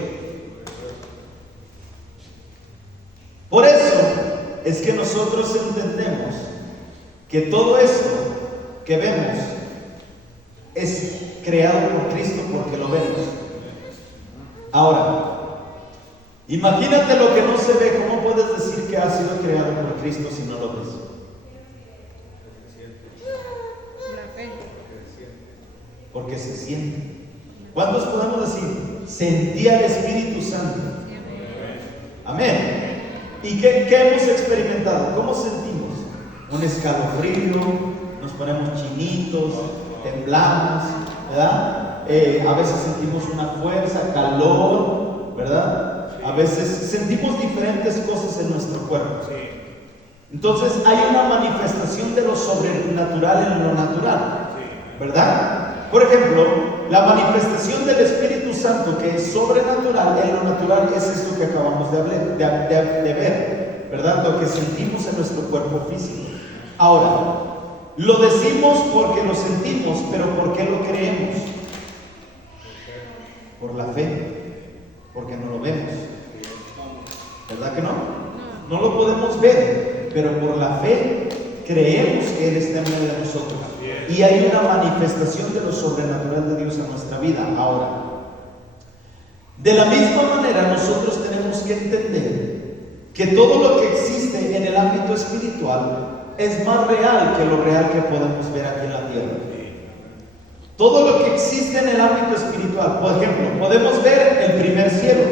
Por eso es que nosotros entendemos que todo esto que vemos es creado por Cristo porque lo vemos. Ahora, imagínate lo que no se ve. ¿Cómo puedes decir que ha sido creado por Cristo si no lo ves? La fe. Porque se siente. ¿Cuántos podemos decir? Sentía el Espíritu Santo. Amén. ¿Y qué hemos experimentado? ¿Cómo sentimos? Un escalofrío, nos ponemos chinitos, temblamos, ¿verdad? A veces sentimos una fuerza, calor, ¿verdad? A veces sentimos diferentes cosas en nuestro cuerpo. Entonces hay una manifestación de lo sobrenatural en lo natural, ¿verdad? Por ejemplo, la manifestación del Espíritu Santo, que es sobrenatural, en lo natural es esto que acabamos de ver, ¿verdad? Lo que sentimos en nuestro cuerpo físico. Ahora, lo decimos porque lo sentimos, pero ¿por qué lo creemos? Por la fe, porque no lo vemos. ¿Verdad que no? No lo podemos ver, pero por la fe creemos que Él está en medio de nosotros. Y hay una manifestación de lo sobrenatural de Dios en nuestra vida. Ahora, de la misma manera nosotros tenemos que entender que todo lo que existe en el ámbito espiritual es más real que lo real que podemos ver aquí en la tierra. Todo lo que existe en el ámbito espiritual, por ejemplo, podemos ver el primer cielo.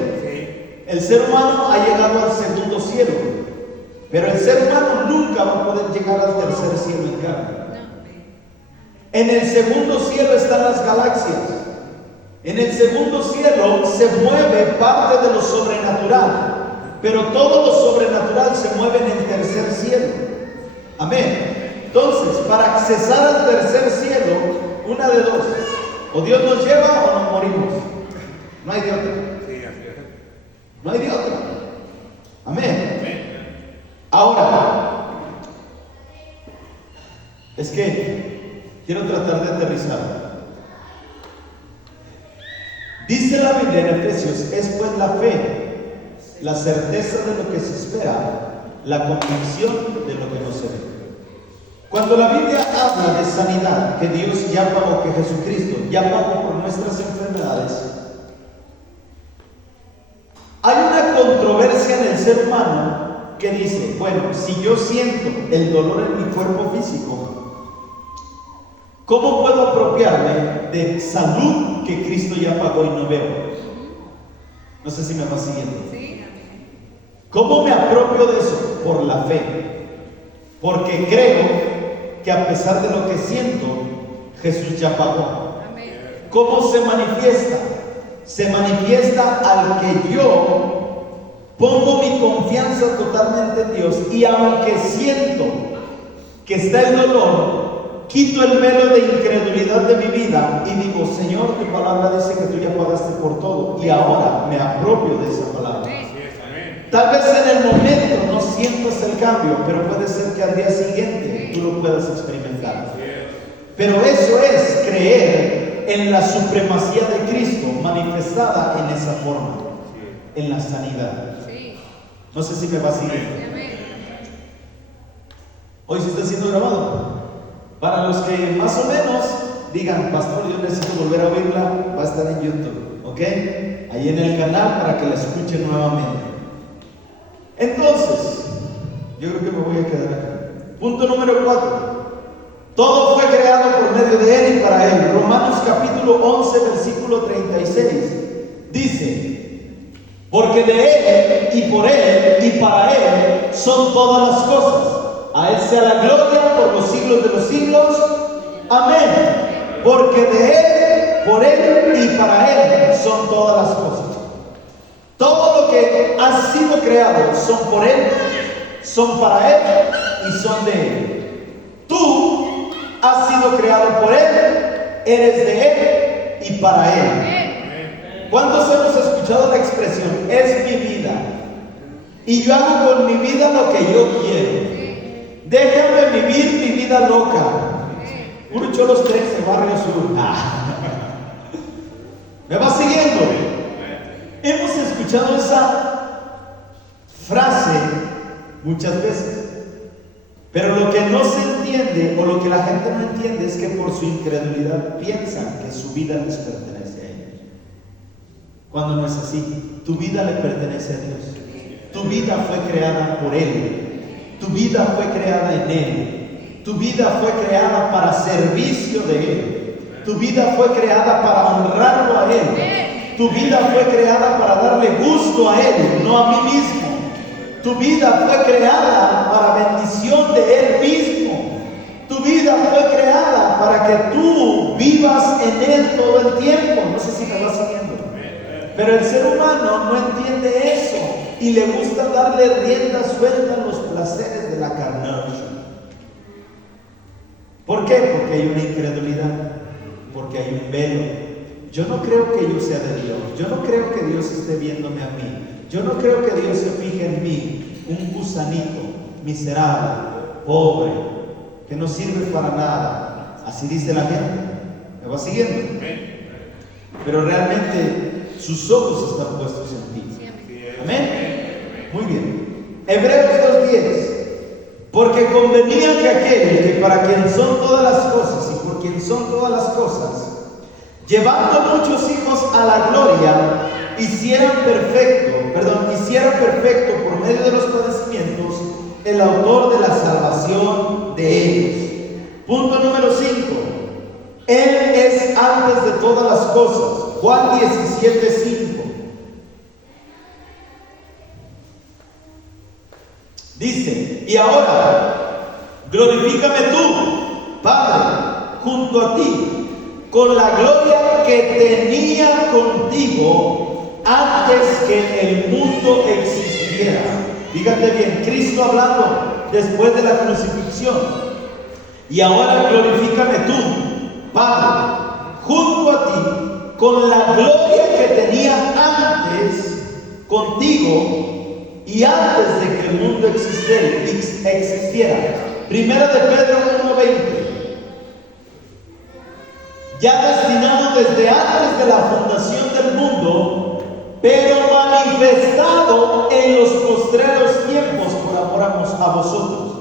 El ser humano ha llegado al segundo cielo, pero el ser humano nunca va a poder llegar al tercer cielo en carne. En el segundo cielo están las galaxias. En el segundo cielo se mueve parte de lo sobrenatural, pero todo lo sobrenatural se mueve en el tercer cielo. Amén. Entonces, para accesar al tercer cielo, una de dos: o Dios nos lleva o nos morimos. No hay de otra. No hay de otra. Amén. Ahora, es que quiero tratar de aterrizar. Dice la Biblia en Efesios: es pues la fe, la certeza de lo que se espera, la convicción de lo que no se ve. Cuando la Biblia habla de sanidad, que Dios ya pagó, que Jesucristo ya pagó por nuestras enfermedades, hay una controversia en el ser humano que dice: bueno, si yo siento el dolor en mi cuerpo físico, ¿cómo puedo apropiarme de salud que Cristo ya pagó y no veo? No sé si me va siguiendo. Sí. ¿Cómo me apropio de eso? Por la fe. Porque creo que a pesar de lo que siento, Jesús ya pagó. Amén. ¿Cómo se manifiesta? Se manifiesta al que yo pongo mi confianza totalmente en Dios, y aunque siento que está el dolor, quito el velo de incredulidad de mi vida y digo: Señor, tu palabra dice que tú ya pagaste por todo, y ahora me apropio de esa palabra. Tal vez en el momento no sientas el cambio, pero puede ser que al día siguiente tú lo puedas experimentar. Pero eso es creer en la supremacía de Cristo manifestada en esa forma, en la sanidad. No sé si me va a seguir. Hoy se está siendo grabado. Para los que más o menos digan: pastor, yo necesito volver a oírla, va a estar en YouTube, ¿ok? Ahí en el canal para que la escuchen nuevamente. Entonces, yo creo que me voy a quedar aquí. Punto número 4. Todo fue creado por medio de Él y para Él. Romanos capítulo 11, versículo 36 dice: porque de Él y por Él y para Él son todas las cosas. A Él sea la gloria por los siglos de los siglos. Amén. Porque de Él, por Él y para Él son todas las cosas. Todo lo que ha sido creado son por Él, son para Él y son de Él. Tú has sido creado por Él, eres de Él y para Él. ¿Cuántos hemos escuchado la expresión: es mi vida y yo hago con mi vida lo que yo quiero? Déjame vivir mi vida vida loca. Puro Cholos 13, Barrio Sur. ¿Me va siguiendo? Hemos escuchado esa frase muchas veces, pero lo que no se entiende o lo que la gente no entiende es que por su incredulidad piensan que su vida les pertenece a ellos, cuando no es así. Tu vida le pertenece a Dios. Tu vida fue creada por Él. Tu vida fue creada en Él. Tu vida fue creada para servicio de Él. Tu vida fue creada para honrarlo a Él. Tu vida fue creada para darle gusto a Él, no a mí mismo. Tu vida fue creada para bendición de Él mismo. Tu vida fue creada para que tú vivas en Él todo el tiempo. No sé si me vas siguiendo. Pero el ser humano no entiende eso y le gusta darle rienda suelta a los placeres de la carne. ¿Por qué? Porque hay una incredulidad, porque hay un velo. Yo no creo que yo sea de Dios. Yo no creo que Dios esté viéndome a mí. Yo no creo que Dios se fije en mí, un gusanito, miserable, pobre, que no sirve para nada. Así dice la gente. ¿Me va siguiendo? Pero realmente sus ojos están puestos en ti. Amén. Muy bien. Hebreos 2:10. Porque convenía que aquel que para quien son todas las cosas y por quien son todas las cosas, llevando muchos hijos a la gloria, hiciera perfecto por medio de los padecimientos el autor de la salvación de ellos. Punto número 5. Él es antes de todas las cosas. Juan 17:5. Dice: y ahora glorifícame tú, Padre, junto a ti, con la gloria que tenía contigo antes que el mundo existiera. Fíjate bien, Cristo hablando después de la crucifixión. Y ahora glorifícame tú, Padre, junto a ti, con la gloria que tenía antes contigo y antes de que el mundo existiera. Primera de Pedro 1:20. Ya destinado desde antes de la fundación del mundo, pero manifestado en los postreros tiempos por amor a vosotros.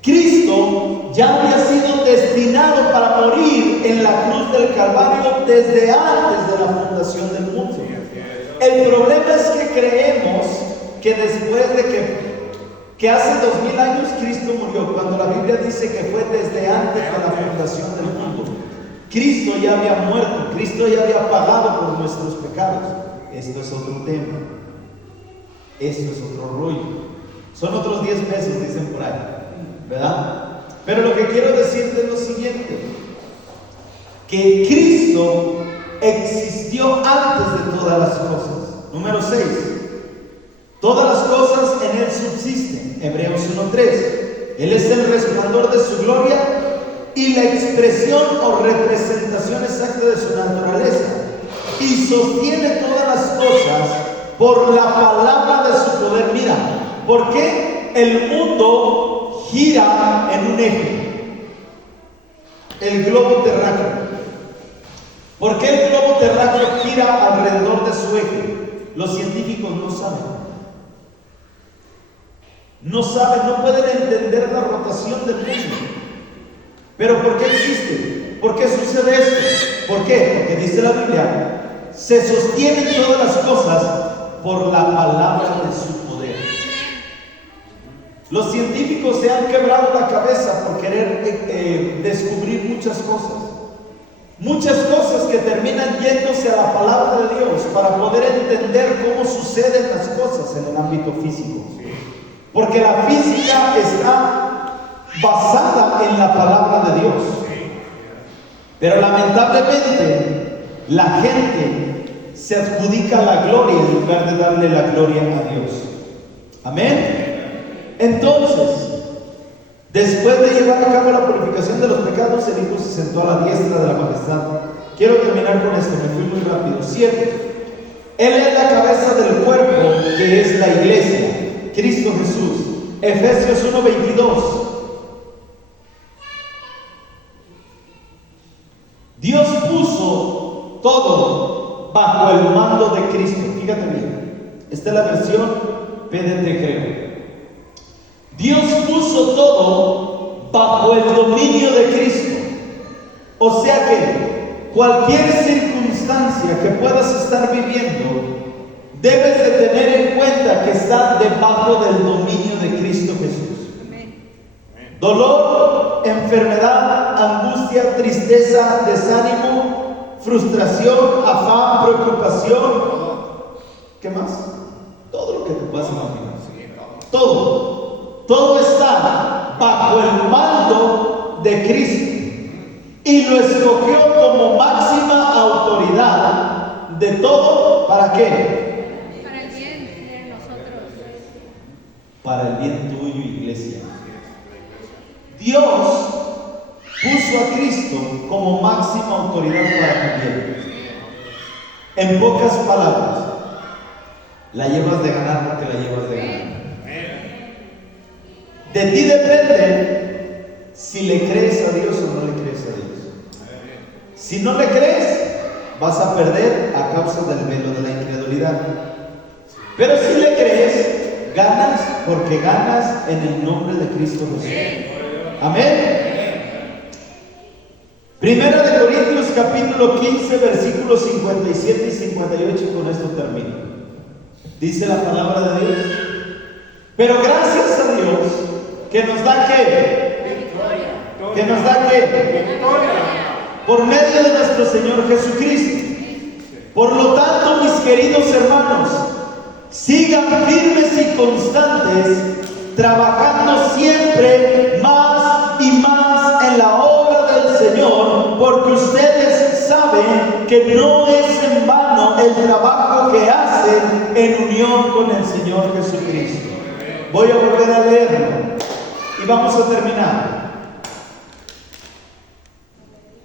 Cristo ya había sido destinado para morir en la cruz del Calvario desde antes de la fundación del mundo. El problema es que creemos que después de que hace 2000 años Cristo murió, cuando la Biblia dice que fue desde antes de la fundación del mundo. Cristo ya había muerto, Cristo ya había pagado por nuestros pecados. Esto es otro tema, esto es otro rollo. Son otros 10 pesos, dicen por ahí, ¿verdad? Pero lo que quiero decirte es lo siguiente: que Cristo existió antes de todas las cosas. Número 6. Todas las cosas en Él subsisten. Hebreos 1:3. Él es el resplandor de su gloria y la expresión o representación exacta de su naturaleza, y sostiene todas las cosas por la palabra de su poder. Mira, ¿por qué el mundo gira en un eje? El globo terráqueo. ¿Por qué el globo terráqueo gira alrededor de su eje? Los científicos no saben. No saben, no pueden entender la rotación del mundo. ¿Pero por qué existe? ¿Por qué sucede esto? ¿Por qué? Porque dice la Biblia: se sostienen todas las cosas por la palabra de su poder. Los científicos se han quebrado la cabeza por querer descubrir muchas cosas. Muchas cosas que terminan yéndose a la palabra de Dios para poder entender cómo suceden las cosas en el ámbito físico. Porque la física está basada en la palabra de Dios. Pero lamentablemente la gente se adjudica la gloria en lugar de darle la gloria a Dios. Amén. Entonces, después de llevar a cabo la purificación de los pecados, el Hijo se sentó a la diestra de la majestad. Quiero terminar con esto, me fui muy rápido. 7. Él es la cabeza del cuerpo, que es la iglesia, Cristo Jesús. Efesios 1:22. todo bajo el mando de Cristo. Fíjate bien, esta es la versión PDT, creo. Dios puso todo bajo el dominio de Cristo. O sea que cualquier circunstancia que puedas estar viviendo, debes de tener en cuenta que está debajo del dominio de Cristo Jesús. Amén. Dolor, enfermedad, angustia, tristeza, desánimo, frustración, afán, preocupación. ¿Qué más? Todo lo que te puedas imaginar. Todo está bajo el mando de Cristo. Y lo escogió como máxima autoridad de todo. ¿Para qué? Para el bien de nosotros. Para el bien tuyo, iglesia. Dios puso a Cristo como máxima autoridad para tu bien. En pocas palabras, la llevas de ganar, no te la llevas de ganar. De ti depende si le crees a Dios o no le crees a Dios. Si no le crees, vas a perder a causa del velo de la incredulidad. Pero si le crees, ganas, porque ganas en el nombre de Cristo Jesús. Amén. Primera de Corintios capítulo 15, versículos 57 y 58, y con esto termino. Dice la palabra de Dios: pero gracias a Dios que nos da ¿qué? Que nos da ¿qué? Por medio de nuestro Señor Jesucristo. Por lo tanto, mis queridos hermanos, sigan firmes y constantes, trabajando siempre más y más en la obra del Señor, porque ustedes saben que no es en vano el trabajo que hacen en unión con el Señor Jesucristo. Voy a volver a leerlo y vamos a terminar.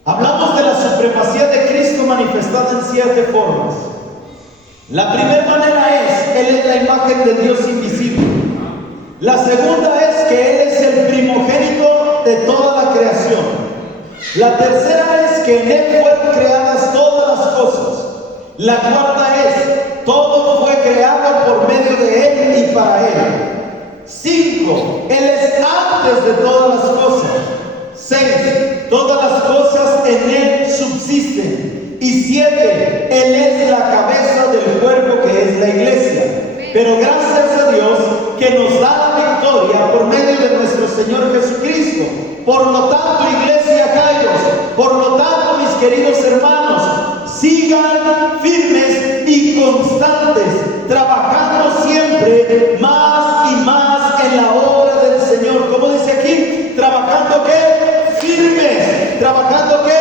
Hablamos de la supremacía de Cristo manifestada en 7 formas. La primera manera es: Él es la imagen del Dios invisible. La segunda es que Él es el primogénito de toda la creación. La tercera es que en Él fueron creadas todas las cosas. La cuarta es: todo fue creado por medio de Él y para Él. 5. Él es antes de todas las cosas. 6. Todas las cosas en Él subsisten. Y 7. Él es la cabeza del cuerpo, que es la iglesia. Pero gracias a Dios que nos da la victoria por medio de nuestro Señor Jesucristo. Por lo tanto, iglesia Kairos, por lo tanto, mis queridos hermanos, sigan firmes y constantes, trabajando siempre más y más en la obra del Señor. ¿Cómo dice aquí? ¿Trabajando qué? Firmes. ¿Trabajando qué?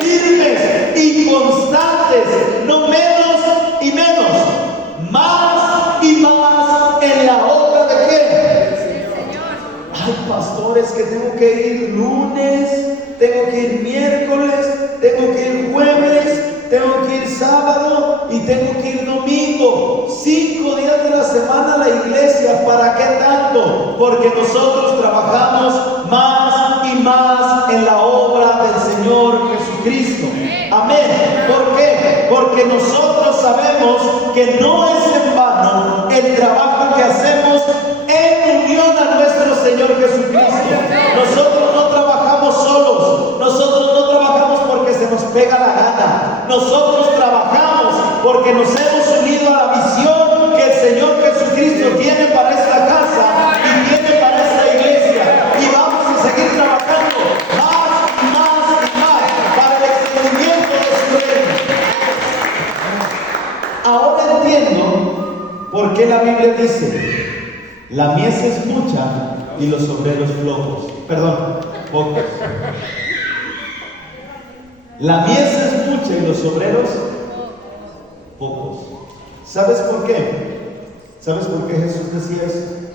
Firmes y constantes. No menos y menos. Más y más en la obra de quién? Hay pastores que tengo que ir lunes, tengo que ir miércoles, tengo que ir jueves, tengo que ir sábado y tengo que ir domingo. 5 días de la semana a la iglesia. ¿Para qué tanto? Porque nosotros trabajamos más y más en la obra del Señor Jesucristo. Amén. ¿Por qué? Porque nosotros sabemos que no es en vano el trabajo que hacemos en unión a nuestro Señor Jesucristo. Nosotros no trabajamos solos. Nosotros no trabajamos porque se nos pega la gana. Nosotros trabajamos porque nos hemos unido a la visión que el Señor Jesucristo tiene para esta casa y tiene para esta iglesia. Y vamos a seguir trabajando más y más y más para el extendimiento de su reino. Ahora entiendo por qué la Biblia dice: la mies es mucha y los obreros flojos. Perdón, pocos. La mies es mucha y los obreros pocos. ¿Sabes por qué? ¿Sabes por qué Jesús decía eso?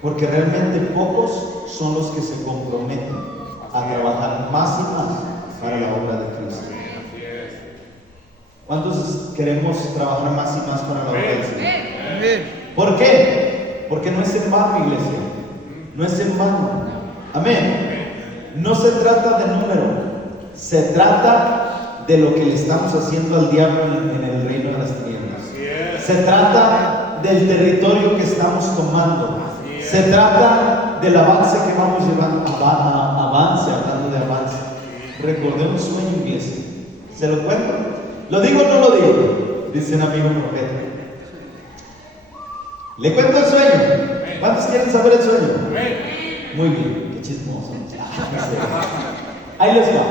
Porque realmente pocos son los que se comprometen a trabajar más y más para la obra de Cristo. ¿Cuántos queremos trabajar más y más para la obra del Señor? ¿Por qué? Porque no es en vano, iglesia. No es en vano. Amén. No se trata de número. Se trata de lo que le estamos haciendo al diablo en el reino de las tinieblas. Se trata del territorio que estamos tomando. Se trata del avance que vamos llevando. Avance, hablando de avance. Recordemos un sueño, iglesia. ¿Se lo cuento? ¿Lo digo o no lo digo? Dice un amigo profeta. ¿Le cuento el sueño? ¿Cuántos quieren saber el sueño? Muy bien, qué chismoso. Ahí les va.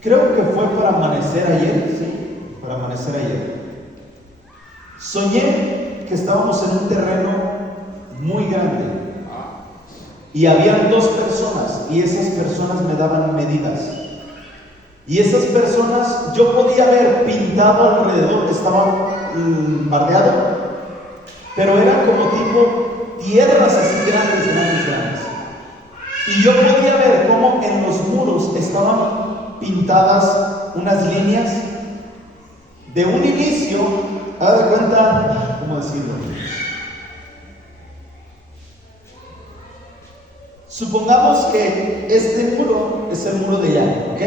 Creo que fue para amanecer ayer, sí, para amanecer ayer. Soñé que estábamos en un terreno muy grande y habían 2 personas y esas personas me daban medidas. Y esas personas yo podía ver pintado alrededor, estaba bardeado, pero era como tipo tierras así grandes. Y yo podía ver cómo en los muros estaban pintadas unas líneas de un inicio, haz de cuenta, ¿cómo decirlo? Supongamos que este muro es el muro de allá, ¿ok?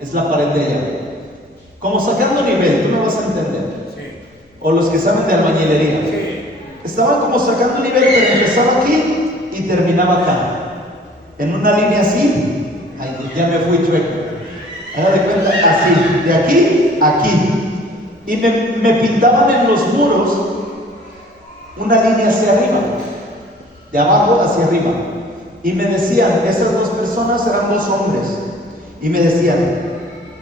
Es la pared de allá. Como sacando nivel, tú me vas a entender. Sí. O los que saben de albañilería. Sí. Estaban como sacando nivel, pero empezaba aquí y terminaba acá. En una línea así. Ay, ya me fui chueco. Haga de cuenta, así. De aquí a aquí. Y me pintaban en los muros una línea hacia arriba. De abajo hacia arriba. Y me decían, esas 2 personas eran 2 hombres. Y me decían,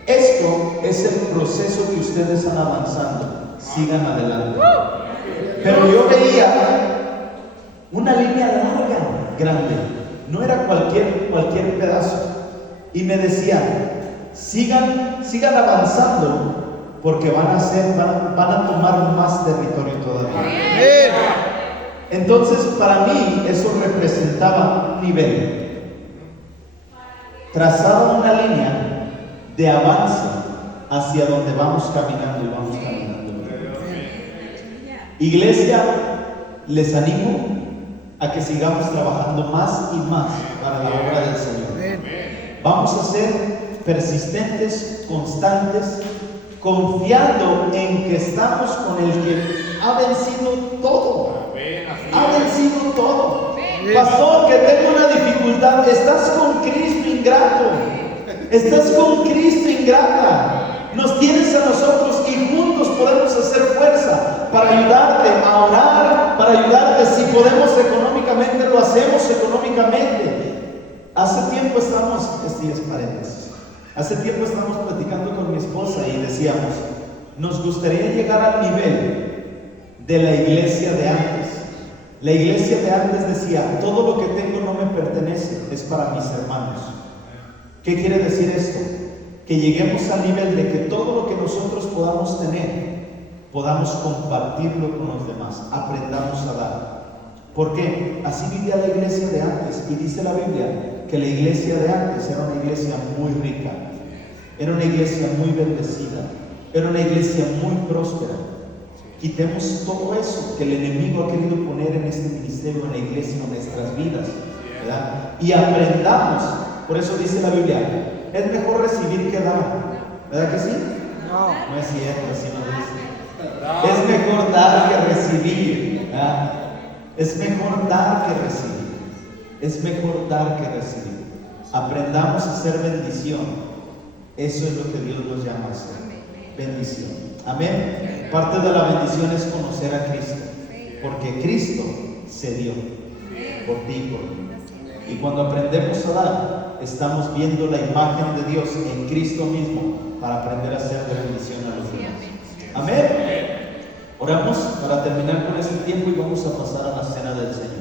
esto es el proceso que ustedes están avanzando, sigan adelante. Pero yo veía una línea larga, grande, no era cualquier pedazo. Y me decían, sigan avanzando, porque van a tomar más territorio todavía. Entonces para mí eso representaba un nivel. Trazaba una línea de avance hacia donde vamos caminando y vamos caminando. Iglesia, les animo a que sigamos trabajando más y más para la obra del Señor. Vamos a ser persistentes, constantes, confiando en que estamos con el que ha vencido todo. Ha vencido todo. Pastor, que tengo una dificultad. Estás con Cristo, ingrato. Estás con Cristo, ingrata. Nos tienes a nosotros y juntos podemos hacer fuerza para ayudarte a orar, para ayudarte. Si podemos económicamente, lo hacemos económicamente. Hace tiempo estamos platicando con mi esposa y decíamos, nos gustaría llegar al nivel de la iglesia de antes. La iglesia de antes decía, todo lo que tengo no me pertenece, es para mis hermanos. ¿Qué quiere decir esto? Que lleguemos al nivel de que todo lo que nosotros podamos tener, podamos compartirlo con los demás, aprendamos a dar. ¿Por qué? Así vivía la iglesia de antes, y dice la Biblia que la iglesia de antes era una iglesia muy rica, era una iglesia muy bendecida, era una iglesia muy próspera. Quitemos todo eso que el enemigo ha querido poner en este ministerio, en la iglesia, en nuestras vidas, ¿verdad? Y aprendamos. Por eso dice la Biblia, es mejor recibir que dar. ¿Verdad que sí? No es cierto, así no dice. Es mejor dar que recibir, ¿verdad? Es mejor dar que recibir. Es mejor dar que recibir. Aprendamos a ser bendición. Eso es lo que Dios nos llama a hacer. Bendición. Amén. Parte de la bendición es conocer a Cristo, porque Cristo se dio por ti y por mí. Y cuando aprendemos a dar, estamos viendo la imagen de Dios en Cristo mismo para aprender a ser de bendición a los demás. Amén. Oramos para terminar con este tiempo y vamos a pasar a la cena del Señor.